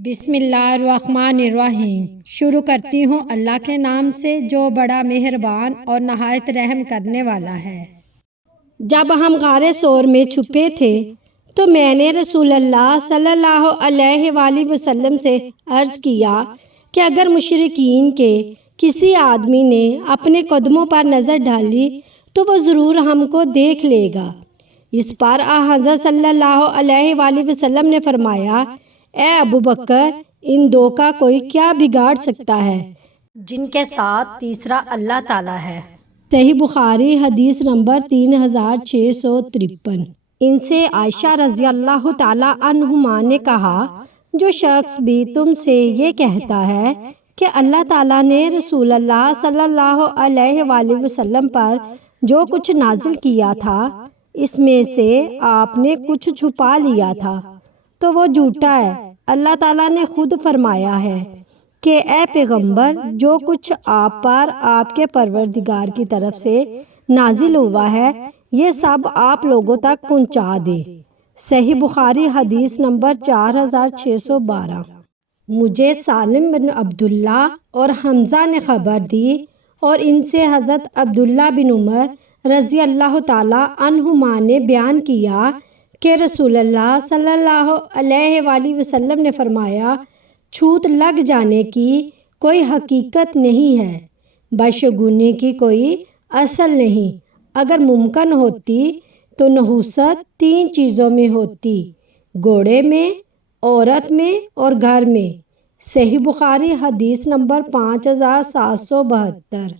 بسم اللہ الرحمن الرحیم۔ شروع کرتی ہوں اللہ کے نام سے جو بڑا مہربان اور نہایت رحم کرنے والا ہے۔ جب ہم غار ثور میں چھپے تھے تو میں نے رسول اللہ صلی اللہ علیہ وآلہ وسلم سے عرض کیا کہ اگر مشرکین کے کسی آدمی نے اپنے قدموں پر نظر ڈالی تو وہ ضرور ہم کو دیکھ لے گا۔ اس پر حضرت صلی اللہ علیہ وآلہ وسلم نے فرمایا، اے ابو بکر، ان دو کا کوئی کیا بگاڑ سکتا ہے جن کے ساتھ تیسرا اللہ تعالیٰ ہے۔ صحیح بخاری حدیث نمبر 3653۔ ان سے عائشہ رضی اللہ تعالیٰ عنہما نے کہا، جو شخص بھی تم سے یہ کہتا ہے کہ اللہ تعالیٰ نے رسول اللہ صلی اللہ علیہ وآلہ وسلم پر جو کچھ نازل کیا تھا اس میں سے آپ نے کچھ چھپا لیا تھا تو وہ جھوٹا ہے۔ اللہ تعالیٰ نے خود فرمایا ہے کہ اے پیغمبر، جو کچھ آپ پر آپ کے پروردگار کی طرف سے نازل ہوا ہے یہ سب آپ لوگوں تک پہنچا دے۔ صحیح بخاری حدیث نمبر 4612۔ مجھے سالم بن عبداللہ اور حمزہ نے خبر دی اور ان سے حضرت عبداللہ بن عمر رضی اللہ تعالیٰ عنہما نے بیان کیا کہ رسول اللہ صلی اللہ علیہ وآلہ وسلم نے فرمایا، چھوت لگ جانے کی کوئی حقیقت نہیں ہے، بدشگونی کی کوئی اصل نہیں۔ اگر ممکن ہوتی تو نحوست 3 چیزوں میں ہوتی، گھوڑے میں، عورت میں اور گھر میں۔ صحیح بخاری حدیث نمبر 5772۔